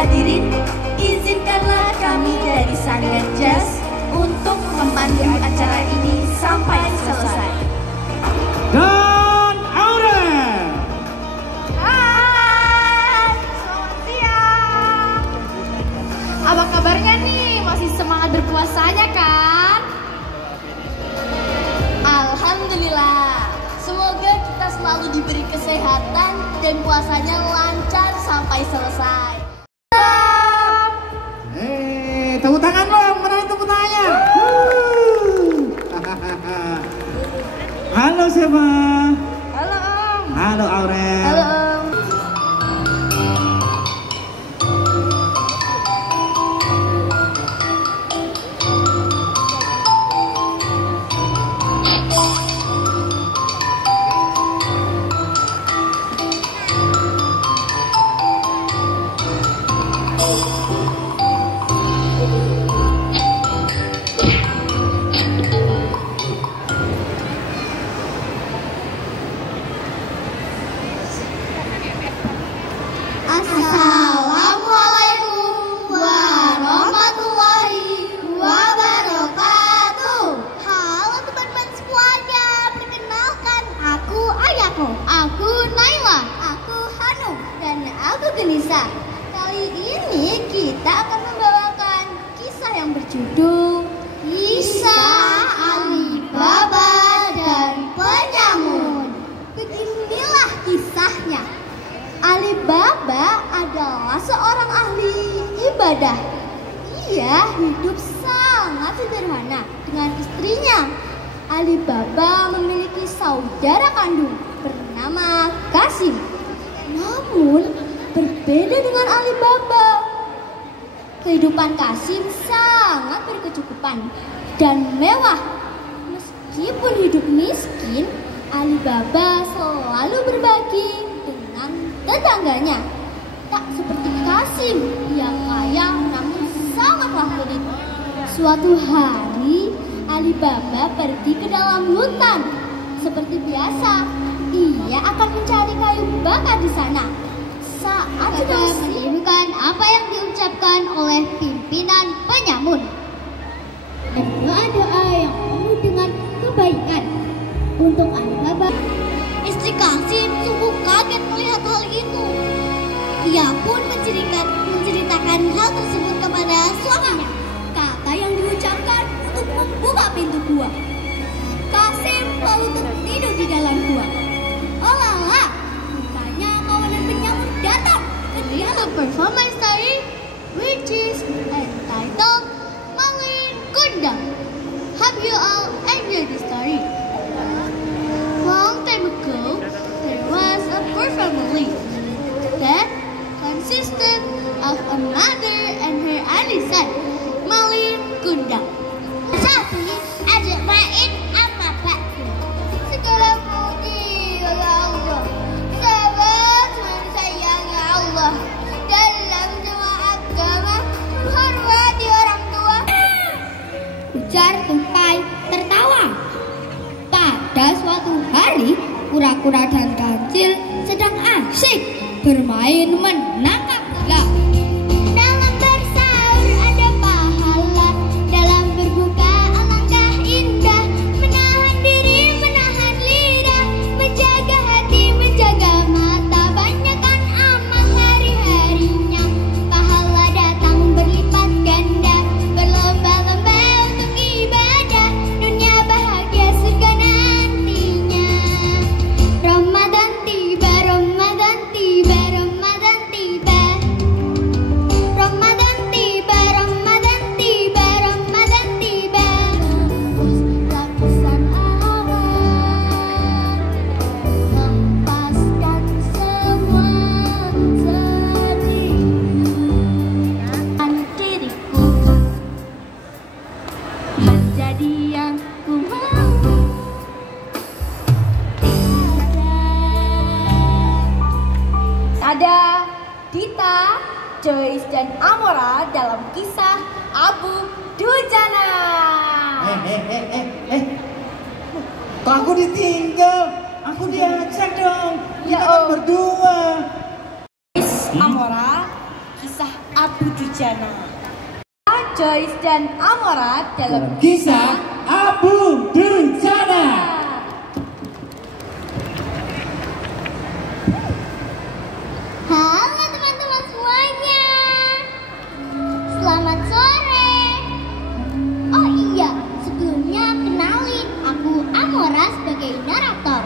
hadirin, izinkanlah kami dari Sanggar Jazz untuk memandu acara ini sampai selesai. Dan Aurel. Hai, selamat siang. Apa kabarnya nih? Masih semangat berpuasanya kan? Alhamdulillah. Semoga kita selalu diberi kesehatan dan puasanya lancar sampai selesai. Tepuk tangan dong, mana tepuk tangannya? Halo siapa? Halo Om. Halo Aurel. Halo Om. Assalamualaikum warahmatullahi wabarakatuh. Halo teman-teman semuanya, perkenalkan aku Ayako, aku Naila, aku Hanum, dan aku Genisa. Kali ini kita akan membawakan kisah yang berjudul Kisah Alibaba dan Penyamun. Beginilah kisahnya. Alibaba adalah seorang ahli ibadah. Ia hidup sangat sederhana dengan istrinya. Alibaba memiliki saudara kandung bernama Kasim. Namun berbeda dengan Alibaba. Kehidupan Kasim sangat berkecukupan dan mewah. Meskipun hidup miskin, Alibaba selalu berbagi dengan tetangganya. Tak seperti Kasim, ia kaya namun sangatlah pelit. Suatu hari, Alibaba pergi ke dalam hutan. Seperti biasa, ia akan mencari kayu bakar di sana. Saat sedang menirukan apa yang diucapkan oleh pimpinan penyamun. Doa-doa yang penuh dengan kebaikan untuk Alibaba. Istri Kasim sungguh kaget melihat hal itu. Ia pun menceritakan hal tersebut kepada suaminya. Kata yang diucapkan untuk membuka pintu gua. Kasim lalu tertidur di dalam gua. Olala, rupanya kawanan penyamun datang dan dia perform my story, which is entitled Malin Kundang. Have you all enjoyed the story? Long time ago, there was a poor family that consisted of a mother and her only son, Malin Kundang. Tapi ada main sama Pak. Segala puji bagi Allah, sahabat sayangnya Allah. Dalam semua agama, menghormati orang tua. Ujar tupai tertawa. Pada suatu hari, kura-kura dan kancil sedang asyik bermain menangkap bola. Dalam bersahur ada pahala, dalam berbuka alangkah indah. Menahan diri, menahan lidah, menjaga hati, menjaga mata. Banyakkan amal hari-harinya, pahala datang berlipat ganda. Berlomba-lomba untuk ibadah, dunia bahagia surga nantinya. Ramadan tiba, Ramadan tiba, Ramadan tiba. Ramadan tiba, Ramadan tiba, Ramadan tiba. Lapisan awan lepaskan semua sedih dan diriku menjadi yang ku mau. Ada Dita, Joyce, dan Amora dalam kisah Abu Dujana. Kok aku ditinggal? Aku diajak dong. Ya, Kita kan Om. berdua. Amora, kisah Abu Dujana. Joyce dan Amora dalam Kisah Abu Dujana. Halo teman-teman semuanya. Selamat sore. Oh iya, sebelumnya kenalin, aku Amora sebagai narator.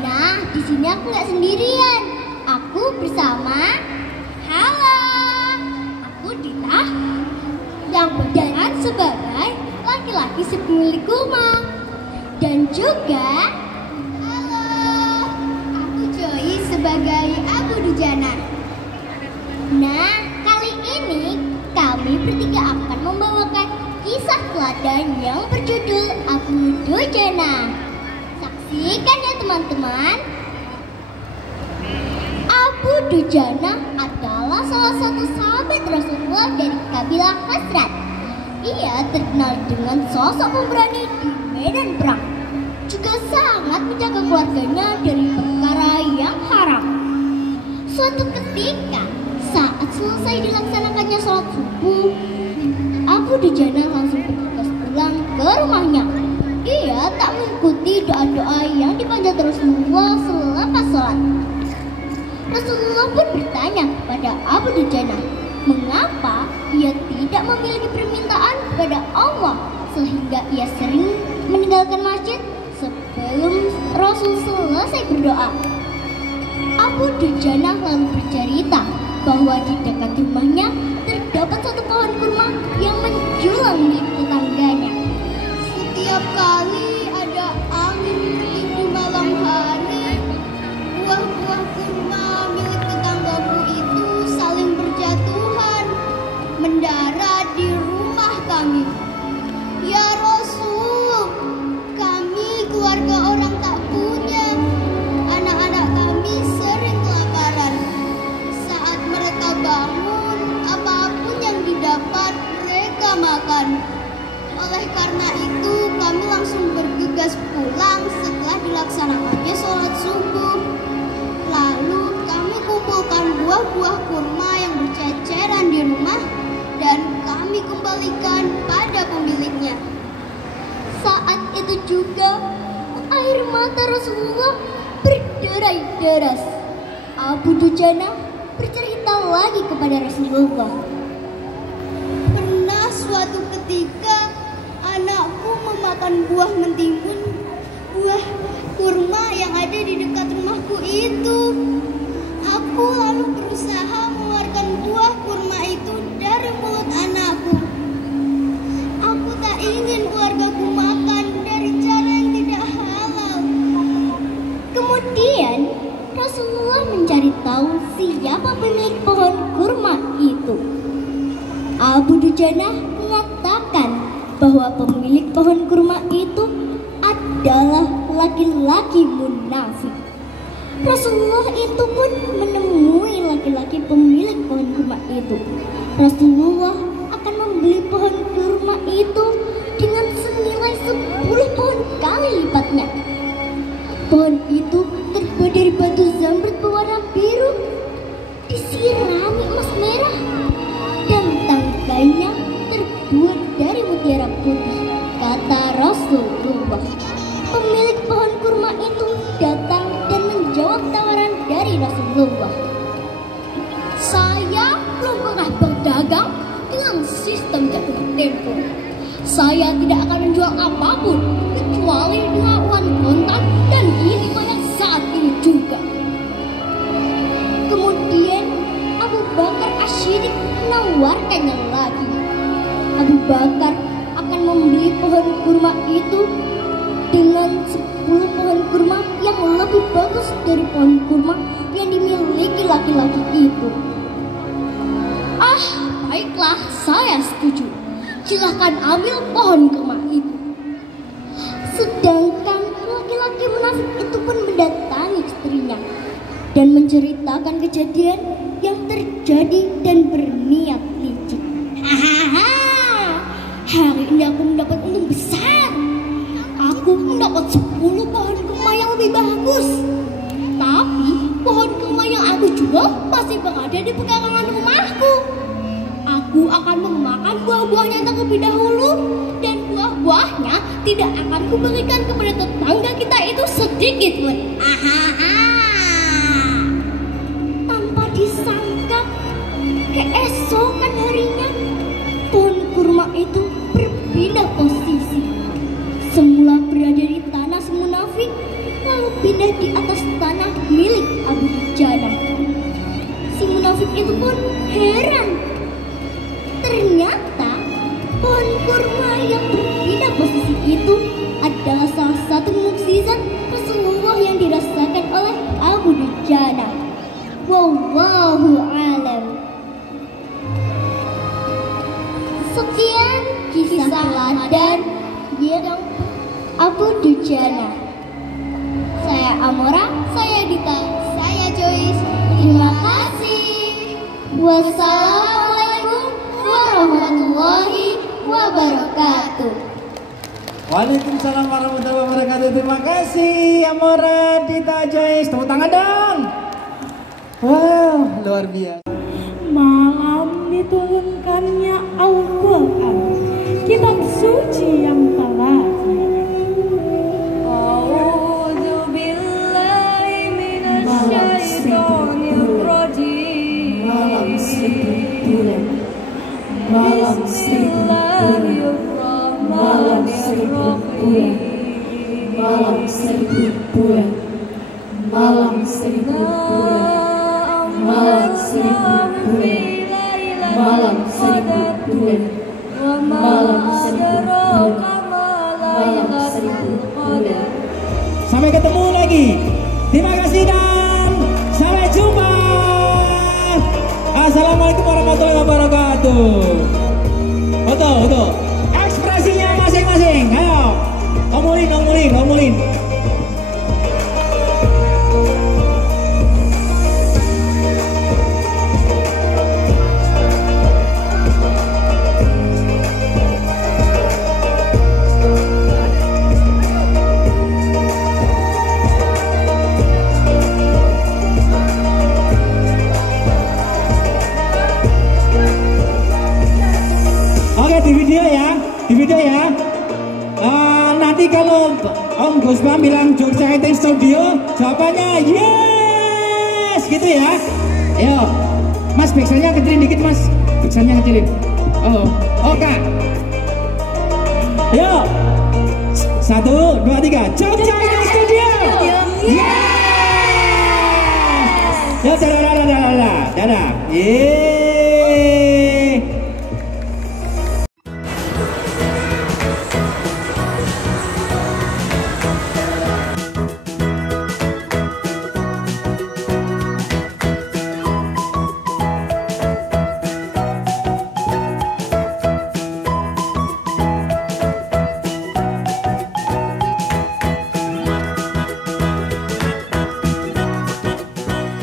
Nah, di sini aku nggak sendirian. Aku bersama aku Dita yang berperan sebagai laki-laki sepemilik rumah. Dan juga aku Joy sebagai Abu Dujana. Nah, kali ini kami bertiga akan membawakan kisah teladan yang berjudul Abu Dujana. Saksikan ya teman-teman. Abu Dujana adalah salah satu sahabat Rasulullah dari kabilah Khazraj. Ia terkenal dengan sosok pemberani di medan perang. Juga sangat menjaga keluarganya dari perkara yang haram. Suatu ketika, saat selesai dilaksanakannya sholat subuh, Abu Dujana langsung bergegas pulang ke rumahnya. Ia tak mengikuti doa-doa yang dipanjat Rasulullah selepas sholat. Rasulullah pun bertanya kepada Abu Dujana, mengapa ia tidak memiliki permintaan kepada Allah sehingga ia sering meninggalkan masjid sebelum Rasul selesai berdoa. Abu Dujana lalu bercerita bahwa di dekat rumahnya terdapat satu pohon kurma yang menjulang milik tetangganya. Setiap kali ada angin ketik di malam hari, buah-buah kurma milik tetanggaku itu saling berjatuhan mendarat di rumah kami. Ya Rasul, kami keluarga orang tak punya. Anak-anak kami sering kelaparan. Saat mereka bangun, apapun yang didapat mereka makan. Oleh karena itu, kami langsung bergegas pulang setelah dilaksanakannya sholat subuh. Lalu kami kumpulkan buah-buah kurma yang berceceran di rumah dan kami kembalikan pada pemiliknya. Saat itu juga air mata Rasulullah berderai-deras. Abu Dujana bercerita lagi kepada Rasulullah. Pernah suatu ketika anakku memakan buah mentimun, buah kurma yang ada di dekat rumahku itu. Aku lalu berusaha mengeluarkan buah kurma itu dari mulut anakku. Aku tak ingin keluargaku makan dari cara yang tidak halal. Kemudian Rasulullah mencari tahu siapa pemilik pohon kurma itu. Abu Dujana mengatakan bahwa pemilik pohon kurma itu adalah laki-laki munafik. Rasulullah itu pun menemui laki-laki pemilik pohon kurma itu. Rasulullah akan membeli pohon kurma itu dengan senilai 10 pohon kali lipatnya. Pohon itu terbuat dari batu zamrud berwarna biru, disirami emas merah, dan tangkainya terbuat dari mutiara putih, kata Rasulullah. Pemilik pohon kurma itu datang dan menjawab tawaran dari Rasulullah. Saya belum pernah berdagang dengan sistem jatuh tempo. Saya tidak akan menjual apapun kecuali dengan uang kontan dan ini pada saat ini juga. Kemudian Abu Bakar As-Siddiq menawarkannya lagi. Abu Bakar akan membeli pohon kurma itu dengan 10 pohon kurma yang lebih bagus dari pohon kurma yang dimiliki laki-laki itu. Baiklah, saya setuju. Silahkan ambil pohon kurma itu. Sedangkan laki-laki munafik itu pun mendatangi istrinya dan menceritakan kejadian yang terjadi dan berniat licik. Hari ini aku mendapat untung besar. Aku mendapat 10 pohon kurma yang lebih bagus. Tapi pohon kurma yang aku jual masih berada di pekarangan rumahku. Aku akan memakan buah-buahnya terlebih dahulu, dan buah-buahnya tidak akan kuberikan kepada tetangga kita itu sedikit pun. Tanpa disangka, keesokan harinya pohon kurma itu berpindah posisi. Semula berada di tanah si munafik, lalu pindah di atas tanah milik Abu Dujana. Si munafik itu pun heran. Ternyata pohon kurma yang berpindah posisi itu adalah salah satu mukjizat Rasulullah yang dirasakan oleh Abu Dujana. Wallahu alam. Sekian kisah teladan yang Abu Dujana. Saya Amora, saya Dita, saya Joyce. Terima kasih. Wassalamualaikum warahmatullahi wabarakatuh. Waalaikumsalam warahmatullahi wabarakatuh. Terima kasih Amora, Dita, Joyce. Tepuk tangan dong. Wow, luar biasa. Malam diturunkannya Al-Quran, kitab suci yang teladan. A'udzu billahi minasyaitonir rajim. Malam seribu bulan. Malam seribu bulan. Malam seribu bulan. Malam seribu bulan. Malam seribu bulan. Malam seribu bulan. Malam seribu bulan. Malam seribu bulan. Malam seribu bulan. Sampai ketemu lagi. Terima kasih dan sampai jumpa. Assalamualaikum warahmatullahi wabarakatuh. Foto. Ekspresinya masing-masing. Ayo. Omulin. Di video ya. Nanti kalau Om Gusman bilang Jogja Acting Studio, jawabannya yes, gitu ya. Ayo, Mas, backsoundnya kecilin dikit, Mas. Backsoundnya kecilin. Oke. Yuk, 1, 2, 3. Jogja Acting Studio. Yes. Yuk, dadah. Yeah.